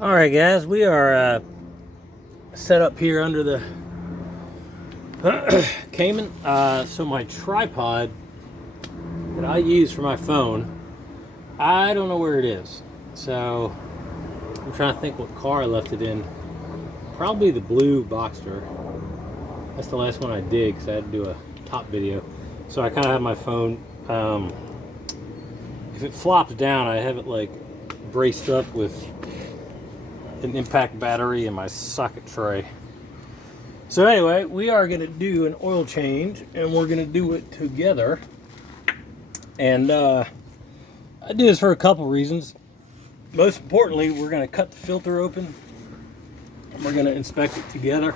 All right, guys, we are set up here under the Cayman. So my tripod that I use for my phone, I don't know where it is. So I'm trying to think what car I left it in. Probably the blue Boxster. That's the last one I did because I had to do a top video. So I kind of have my phone. If it flops down, I have it like braced up with an impact battery and my socket tray. So anyway, we are going to do an oil change, and we're going to do it together. And I do this for a couple reasons. Most importantly, we're going to cut the filter open, and we're going to inspect it together.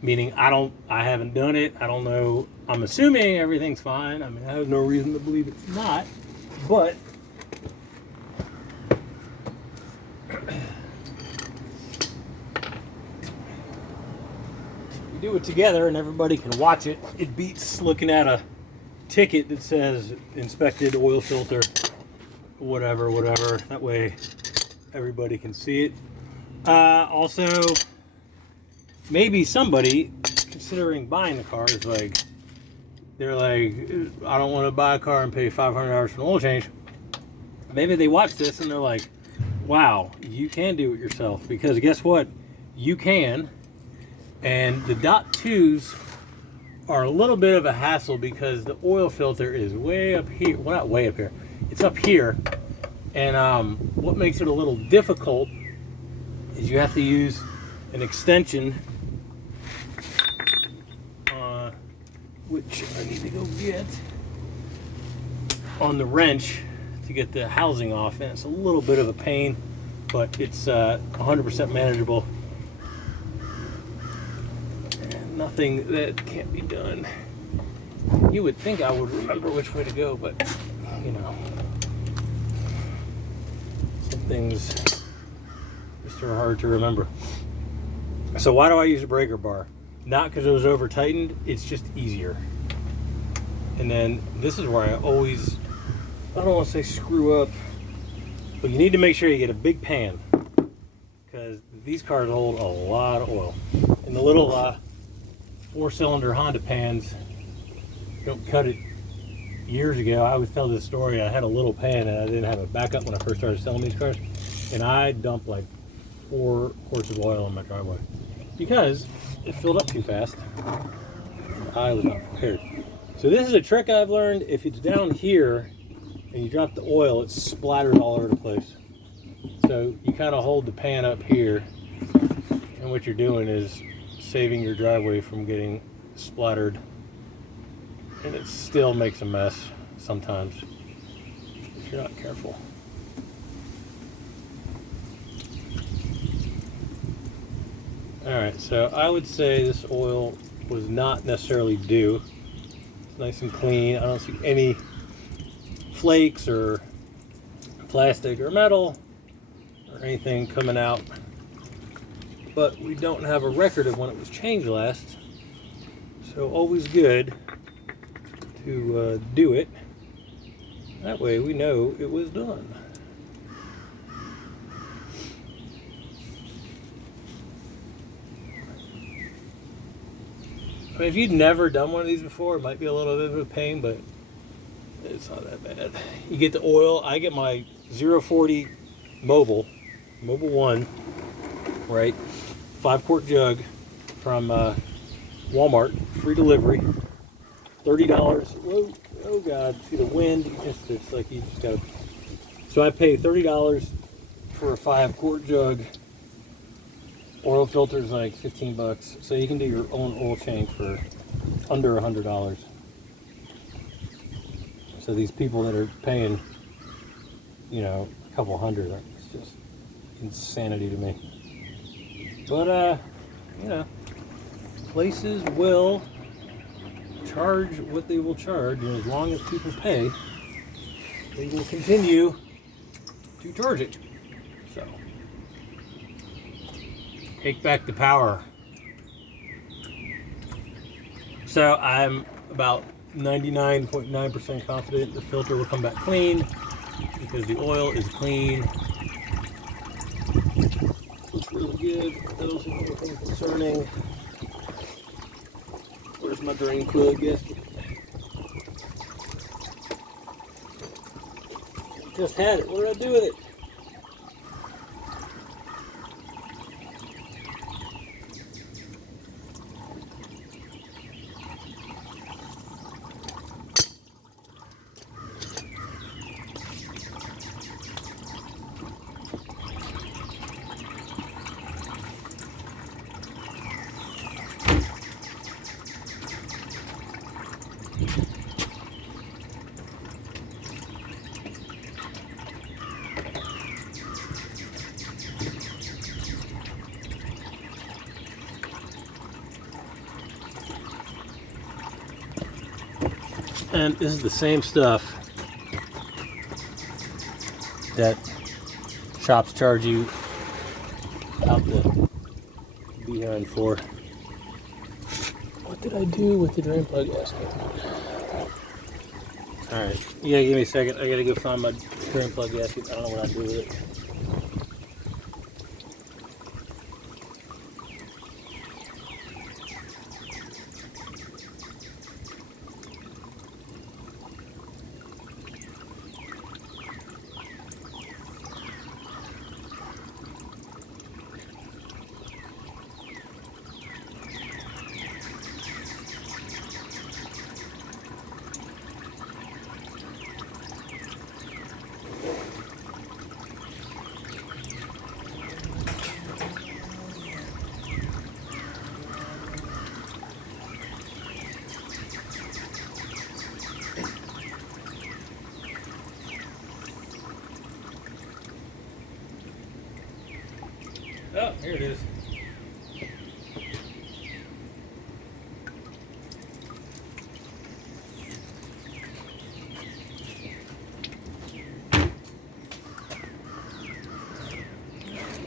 Meaning I haven't done it. I don't know. I'm assuming everything's fine. I mean, I have no reason to believe it's not, but do it together and everybody can watch it. It beats looking at a ticket that says inspected oil filter, whatever. That way everybody can see it. Also, maybe somebody considering buying the car is like, they're like, I don't want to buy a car and pay $500 for an oil change. Maybe they watch this and they're like, wow, you can do it yourself. Because guess what? You can. And the dot twos are a little bit of a hassle because the oil filter is way up here. Well, not way up here. It's up here. And what makes it a little difficult is you have to use an extension, which I need to go get, on the wrench to get the housing off. And it's a little bit of a pain, but it's 100% manageable. Nothing that can't be done. You would think I would remember which way to go, but you know, some things just are hard to remember. So why do I use a breaker bar? Not because it was over tightened, it's just easier. And then this is where I always, I don't want to say screw up, but you need to make sure you get a big pan, because these cars hold a lot of oil. And the little 4-cylinder Honda pans don't cut it. Years ago, I always tell this story. I had a little pan and I didn't have a backup when I first started selling these cars, and I dumped like 4 quarts of oil on my driveway because it filled up too fast. I was not prepared. So this is a trick I've learned. If it's down here and you drop the oil, it splatters all over the place. So you kind of hold the pan up here, and what you're doing is saving your driveway from getting splattered, and it still makes a mess sometimes if you're not careful. Alright, so I would say this oil was not necessarily due. It's nice and clean. I don't see any flakes or plastic or metal or anything coming out. But we don't have a record of when it was changed last, so always good to do it. That way we know it was done. I mean, if you've never done one of these before, it might be a little bit of a pain, but it's not that bad. You get the oil. I get my 040 Mobile 1, right? 5-quart jug from Walmart, free delivery, $30. Whoa, oh God, see the wind, it's like you just gotta. So I pay $30 for a 5-quart jug. Oil filter's like $15, so you can do your own oil change for under $100. So these people that are paying, you know, a couple hundred, it's just insanity to me. But, you know, places will charge what they will charge, and as long as people pay, they will continue to charge it. So, take back the power. So, I'm about 99.9% confident the filter will come back clean because the oil is clean. really good. Those are anything concerning. Where's my drain plug gasket? Just had it. What did I do with it? And this is the same stuff that shops charge you out the behind for. What did I do with the drain plug gasket? Alright, you gotta give me a second. I gotta go find my drain plug gasket. I don't know what I do with it. Oh, here it is.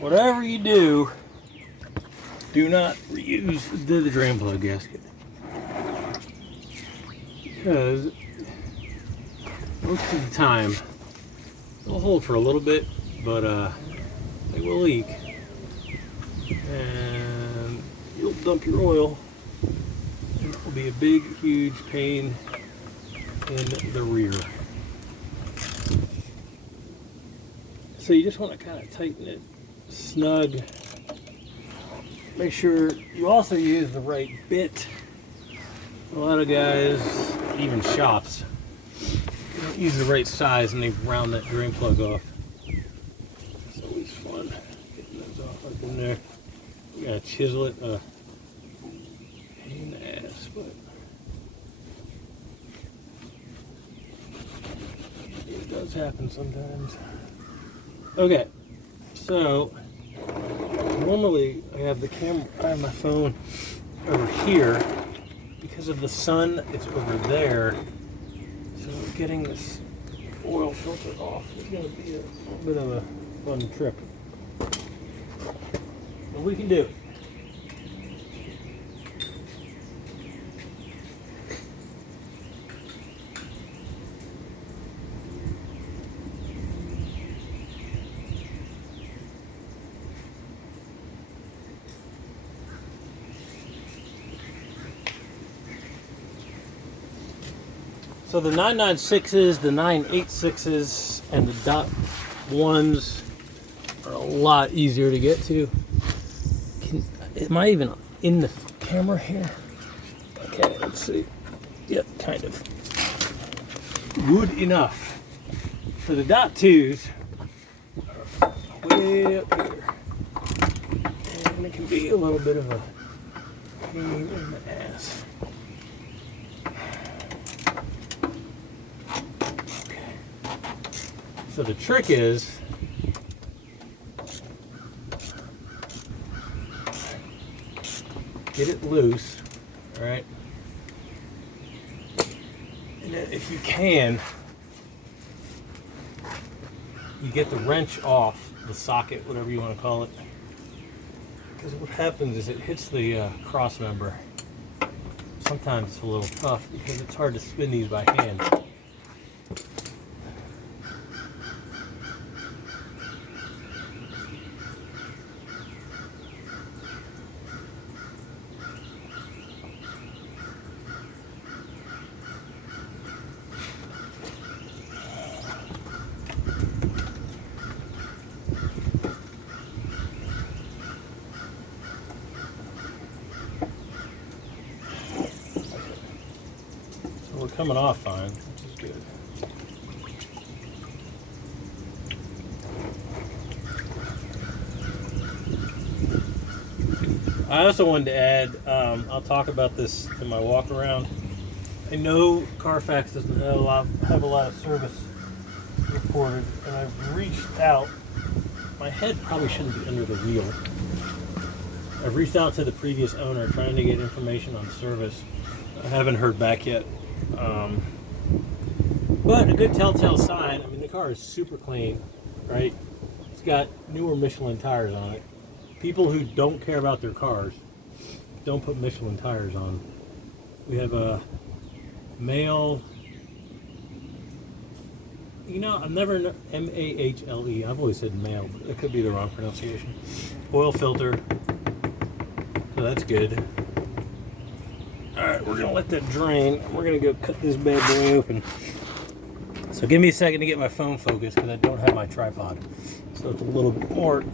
Whatever you do, do not reuse the drain plug gasket. Because most of the time, they'll hold for a little bit, but they will leak. And you'll dump your oil, and it will be a big, huge pain in the rear. So you just want to kind of tighten it snug. Make sure you also use the right bit. A lot of guys, even shops, don't use the right size and they round that drain plug off. It's always fun getting those off up in there. You gotta chisel it, pain in the ass, but it does happen sometimes. Okay, so normally I have the camera, I have my phone over here. Because of the sun, it's over there. So getting this oil filter off is going to be a little bit of a fun trip. But we can do it. So the 996s, the 986s, and the dot ones are a lot easier to get to. Am I even in the camera here? Okay, let's see. Yep, kind of. Good enough. So the dot twos are way up here. And it can be a little bit of a pain in the ass. So the trick is get it loose, all right? And then if you can, you get the wrench off the socket, whatever you want to call it. Because what happens is it hits the cross member. Sometimes it's a little tough because it's hard to spin these by hand. coming off fine, which is good. I also wanted to add, I'll talk about this in my walk around. I know Carfax doesn't have a lot of service reported, and I've reached out. My head probably shouldn't be under the wheel. I've reached out to the previous owner trying to get information on service. I haven't heard back yet. But a good telltale sign, I mean, the car is super clean, right? It's got newer Michelin tires on it. People who don't care about their cars don't put Michelin tires on. We have a male, you know, I've never, M-A-H-L-E, I've always said male, but it could be the wrong pronunciation. Oil filter, so that's good. Alright, we're going to let that drain. We're going to go cut this bad boy open. So give me a second to get my phone focused because I don't have my tripod. So it's a little bit more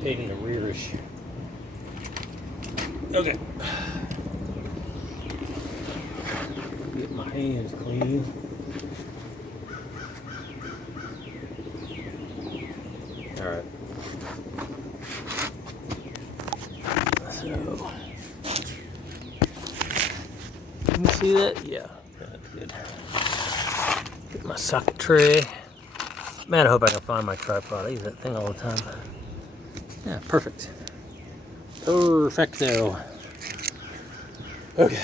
pain in the rear-ish. Okay. Get my hands clean. Alright. So, can you see that? Yeah, that's good. Get my socket tray. Man, I hope I can find my tripod. I use that thing all the time. Yeah, perfect. Perfecto. Okay.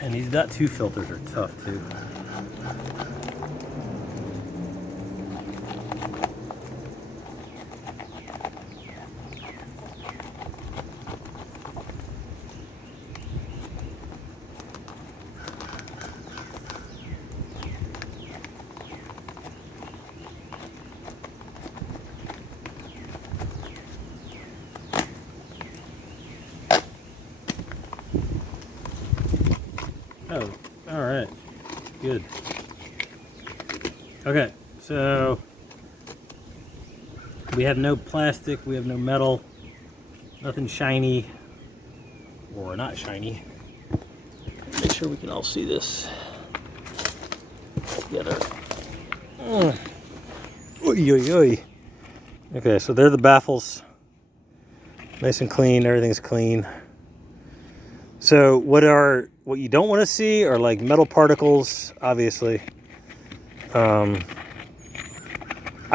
And these dot two filters are tough too. Oh, all right, good. Okay, so we have no plastic, we have no metal, nothing shiny or not shiny. Make sure we can all see this together. Oy, oy, oy. Okay, so they're the baffles. Nice and clean, everything's clean. So what you don't want to see are like metal particles, obviously. I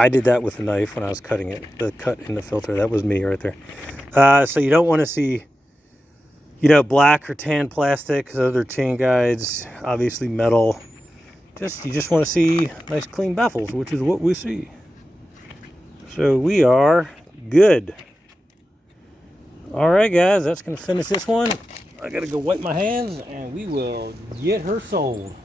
did that with a knife when I was cutting it, the cut in the filter. That was me right there. So you don't want to see, you know, black or tan plastic, because other chain guides, obviously metal. You just want to see nice clean baffles, which is what we see. So we are good. All right, guys, that's going to finish this one. I got to go wipe my hands, and we will get her sold.